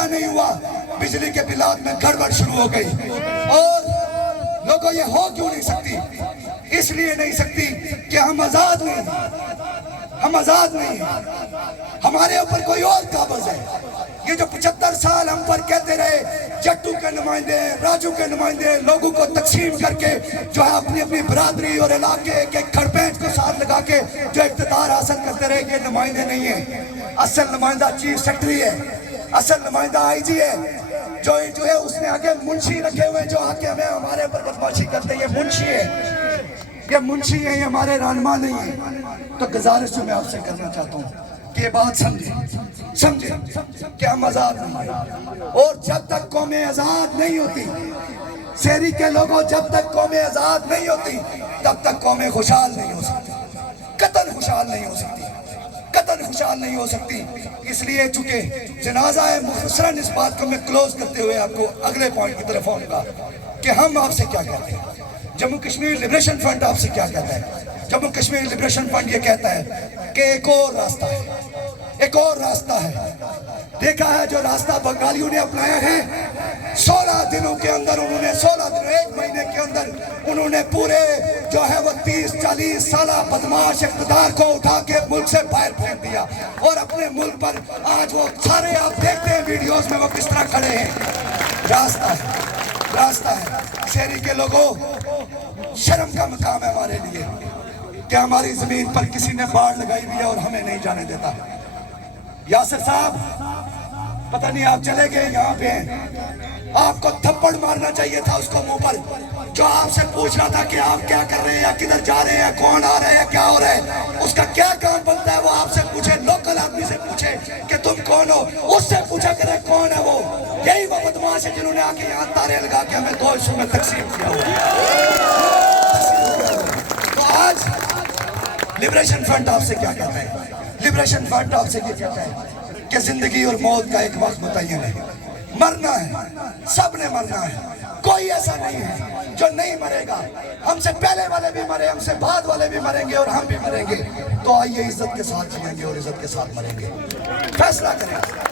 پورا نہیں ہوا، بجلی کے بلات میں گڑبڑ شروع ہو گئی۔ اور لوگوں یہ ہو کیوں نہیں سکتی؟ اس لیے نہیں سکتی کہ ہم آزاد نہیں ہیں، ہم آزاد نہیں ہیں، ہمارے اوپر کوئی اور قابض ہے۔ یہ جو 75 سال ہم پر کہتے رہے جٹو کے نمائندے، راجو کے نمائندے، لوگوں کو تقسیم کر کے جو ہے اپنی اپنی برادری اور علاقے کے کھڑ پینچ کو ساتھ لگا کے جو اقتدار حاصل کرتے رہے، یہ نمائندے نہیں ہیں۔ اصل نمائندہ چیف سیکرٹری ہے، اصل نمائندہ آئی جی ہے، جو ہے اس نے آگے منشی رکھے ہوئے جو آ کے ہمیں ہمارے پر بدماشی کرتے ہیں۔ یہ منشی ہے، یہ منشی ہے، یہ ہمارے رہنما نہیں ہیں۔ تو گزارش جو میں آپ سے کرنا چاہتا ہوں کہ یہ بات سمجھیں کہ ہم آزاد نہیں ہیں، اور جب تک قومیں آزاد نہیں ہوتی، شہری کے لوگوں، جب تک قومیں آزاد نہیں ہوتی تب تک قومیں خوشحال نہیں ہو سکتی، قطعاً خوشحال نہیں ہو سکتی، قطعاً خوشحال نہیں ہو سکتی۔ اس لیے چونکہ جنازہ ہے، مختصراً اس بات کو میں کلوز کرتے ہوئے آپ کو اگلے پوائنٹ کی طرف آؤں گا کہ ہم آپ سے کیا کہتے ہیں۔ جموں کشمیر لبریشن فرنٹ آپ سے کیا کہتا ہے؟ جموں کشمیر لبریشن فرنٹ یہ کہتا ہے کہ ایک اور راستہ ہے، ایک اور راستہ ہے۔ دیکھا ہے جو راستہ بنگالیوں نے اپنایا ہے، 16 دنوں کے اندر انہوں نے 16 دنوں، ایک مہینے کے اندر انہوں نے پورے جو ہے وہ 30-40 سالہ بدماش اقتدار کو اٹھا کے ملک سے باہر پھینک دیا، اور اپنے ملک پر آج وہ سارے آپ دیکھتے ہیں ویڈیوز میں وہ کس طرح کھڑے ہیں۔ راستہ ہے، راستہ ہے۔ شہری کے لوگوں، شرم کا مقام ہے ہمارے لیے کہ ہماری زمین پر کسی نے باڑ لگائی ہوئی ہے اور ہمیں نہیں جانے دیتا۔ یاسر صاحب، پتہ نہیں آپ چلے گئے یہاں پہ ہیں، آپ کو تھپڑ مارنا چاہیے تھا اس کو منہ پر، جو آپ سے پوچھ رہا تھا کہ آپ کیا کر رہے ہیں، یا کدھر جا رہے ہیں، کون آ رہے ہیں، کیا ہو رہا ہے، اس کا کیا کام بنتا ہے وہ آپ سے پوچھے، لوکل آدمی سے پوچھے کہ تم کون ہو، اس سے پوچھا کرے کون ہے وہ۔ یہی وہ بدماش ہے جنہوں نے آ کے یہاں تارے لگا کے ہمیں 2 حصوں میں تقسیم کیا ہوا۔ تو آج لبریشن فرنٹ آپ سے کیا کہتا ہے؟ لبریشن فرنٹ آپ سے یہ کہتا ہے کہ زندگی اور موت کا ایک وقت متعین ہے، مرنا ہے، سب نے مرنا ہے، کوئی ایسا نہیں ہے جو نہیں مرے گا۔ ہم سے پہلے والے بھی مرے، ہم سے بعد والے بھی مریں گے، اور ہم بھی مریں گے۔ تو آئیے عزت کے ساتھ جئیں گے اور عزت کے ساتھ مریں گے، فیصلہ کریں گے،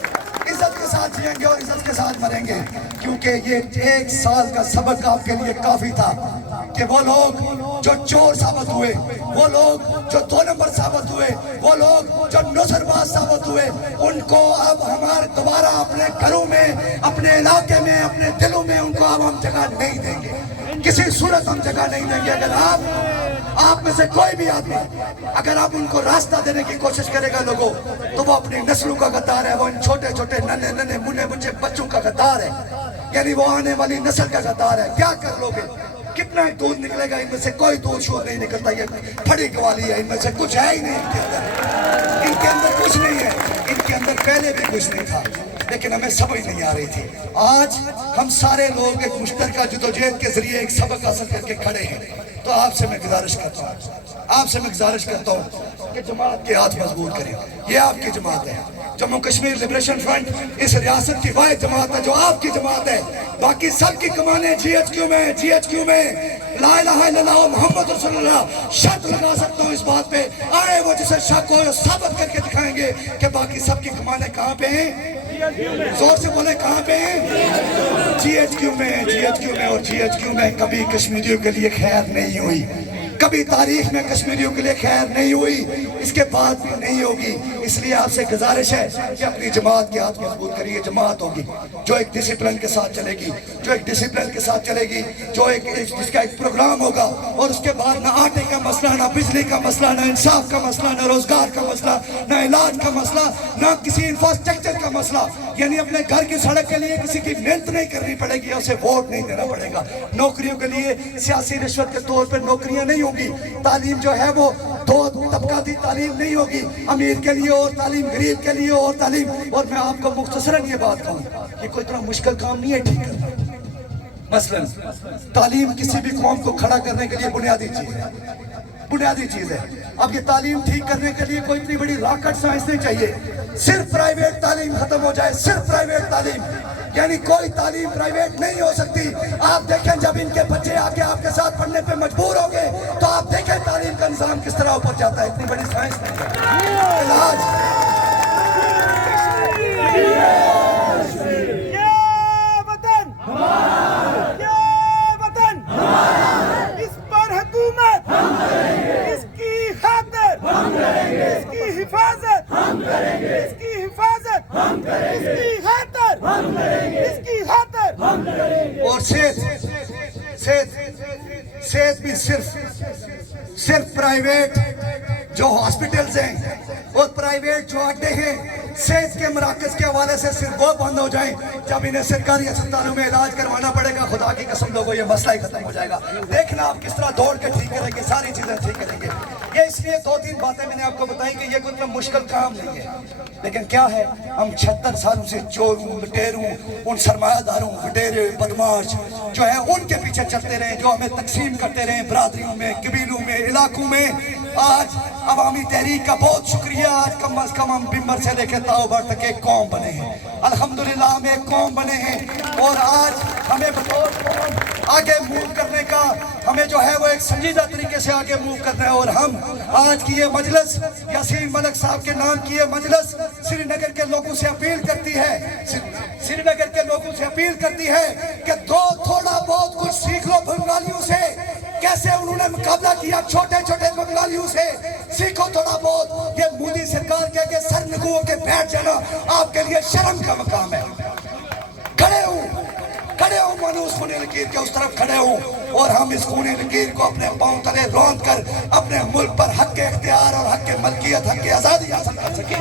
عزت کے ساتھ جئیں گے اور عزت کے ساتھ مریں گے، کیونکہ یہ 1 سال کا سبق آپ کے لیے کافی تھا کہ وہ لوگ جو چور ثابت ہوئے، وہ لوگ جو 2 نمبر ثابت ہوئے، وہ لوگ جو نظر باز ثابت ہوئے، ان کو اب ہمارے دوبارہ اپنے گھروں میں، اپنے علاقے میں، اپنے دلوں میں ان کو اب ہم جگہ نہیں دیں گے، کسی صورت ہم جگہ نہیں دیں گے۔ اگر آپ میں سے کوئی بھی آدمی اگر آپ ان کو راستہ دینے کی کوشش کرے گا لوگوں، تو وہ اپنی نسلوں کا غدار ہے، وہ ان چھوٹے چھوٹے ننھے ننھے منے مچے بچوں کا غدار ہے، یعنی وہ آنے والی نسل کا غدار ہے۔ کیا کر لو گے؟ کتنا دودھ نکلے گا؟ ان میں سے کوئی دودھ شور نہیں نکلتا، یہ پھڑی گوالی ہے، ان میں سے کچھ ہے ہی نہیں ان کے اندر، ان کے اندر کچھ نہیں ہے، ان کے اندر پہلے بھی کچھ نہیں تھا، لیکن ہمیں سمجھ نہیں آ رہی تھی۔ آج ہم سارے لوگ ایک مشترکہ جدوجہد کے ذریعے ایک سبق حاصل کر کے کھڑے ہیں۔ تو آپ سے میں گزارش کرتا ہوں، آپ سے میں گزارش کرتا ہوں کہ جماعت کے ہاتھ مضبوط کریں۔ یہ آپ کی جماعت ہے، جموں کشمیر لبریشن فرنٹ اس ریاست کی واحد جماعت ہے جو آپ کی جماعت ہے۔ باقی سب کی کمانیں جی ایچ کیو میں، جی ایچ کیو میں لا الہ الا اللہ محمد رسول اللہ، شرط لگا سکتا ہوں اس بات پہ، آئے وہ جسے شک ہو ثابت کر کے دکھائیں گے کہ باقی سب کی کمانیں کہاں پہ ہیں۔ زور سے بولے کہاں پہ ہیں؟ جی ایچ کیو میں، جی ایچ کیو میں، اور جی ایچ کیو میں کبھی کشمیریوں کے لیے خیر نہیں ہوئی، کبھی تاریخ میں کشمیریوں کے لیے خیر نہیں ہوئی، اس کے بعد بھی نہیں ہوگی۔ اس لیے آپ سے گزارش ہے کہ اپنی جماعت کے ہاتھ مضبوط کریے۔ جماعت ہوگی جو ایک ڈسپلن کے ساتھ چلے گی، جو ایک ڈسپلن کے ساتھ چلے گی، جو جس کا ایک پروگرام ہوگا، اور اس کے بعد نہ آٹے کا مسئلہ، نہ بجلی کا مسئلہ، نہ انصاف کا مسئلہ، نہ روزگار کا مسئلہ، نہ علاج کا مسئلہ، نہ کسی انفراسٹرکچر کا مسئلہ، یعنی اپنے گھر کی سڑک کے لیے کسی کی محنت نہیں کرنی پڑے گی، اسے ووٹ نہیں دینا پڑے گا۔ نوکریوں کے لیے سیاسی رشوت کے طور پر نوکریاں نہیں ہوگی۔ تعلیم جو ہے وہ 2 طبقاتی تعلیم نہیں ہوگی، امیر کے لیے اور تعلیم، غریب کے لیے اور تعلیم۔ اور میں آپ کو مختصراً یہ بات کہوں، یہ کوئی اتنا مشکل کام نہیں ہے ٹھیک کرنا۔ مثلا تعلیم کسی بھی قوم کو کھڑا کرنے کے لیے بنیادی چیز ہے، بنیادی چیز ہے۔ اب یہ تعلیم ٹھیک کرنے کے لیے کوئی اتنی بڑی راکٹ سائنس نہیں چاہیے، صرف پرائیویٹ تعلیم ختم ہو جائے، صرف پرائیویٹ تعلیم، یعنی کوئی تعلیم پرائیویٹ نہیں ہو سکتی۔ آپ دیکھیں جب ان کے بچے آگے آپ کے ساتھ پڑھنے پہ مجبور ہو گئے تو آپ دیکھیں تعلیم کا نظام کس طرح اوپر جاتا ہے، اتنی بڑی سائنس نہیں ہے۔ علاج اور صحت بھی صرف پرائیویٹ جو ہاسپٹلز ہیں اور پرائیویٹ جو اڈے ہیں صحت کے مراکز کے حوالے سے صرف وہ بند ہو جائیں جب انہیں سرکاری اسپتالوں میں علاج کروانا پڑے گا. خدا کی قسم لوگوں یہ مسئلہ ہی ختم ہو جائے گا. دیکھنا آپ کس طرح دوڑ کے ٹھیک کریں گے, ساری چیزیں ٹھیک کریں گے. یہ اس لیے 2-3 باتیں میں نے آپ کو بتائی کہ یہ کوئی مشکل کام نہیں ہے, لیکن کیا ہے, ہم 76 سالوں سے چوروں, لٹیروں, ان سرمایہ داروں, وڈیرے, بدماش جو ہیں ان کے پیچھے چلتے رہے, جو ہمیں تقسیم کرتے رہے برادریوں میں, قبیلوں میں, علاقوں میں. آج عوامی تحریک کا بہت شکریہ, آج کم از کم ہم بمبر سے لے کے تاؤبر تک ایک قوم بنے ہیں. الحمدللہ ہم ایک قوم بنے ہیں, اور آج ہمیں بطور قوم آگے موو کرنے کا, ہمیں جو ہے وہ ایک سنجیدہ طریقے سے آگے موو کرنا ہے. اور ہم آج کی یہ مجلس, یاسین ملک صاحب کے نام کی یہ مجلس سری نگر کے لوگوں سے اپیل کرتی ہے, سری نگر کے لوگوں سے اپیل کرتی ہے کہ تھوڑا بہت کچھ سیکھ لو بنگالیوں سے. کیسے انہوں نے مقابلہ کیا چھوٹے چھوٹے بنگالیوں سے, سیکھو تھوڑا بہت. یہ مودی سرکار کہہ کے سر نگو کے بیٹھ جانا آپ کے لیے شرم کا مقام ہے. کھڑے ہوں مانوس خون لکیر کے اس طرف کھڑے ہوں, اور ہم اس خون لکیر کو اپنے پاؤں تلے روند کر اپنے ملک پر حق اختیار اور حق ملکیت, حق آزادی حاصل کر سکیں.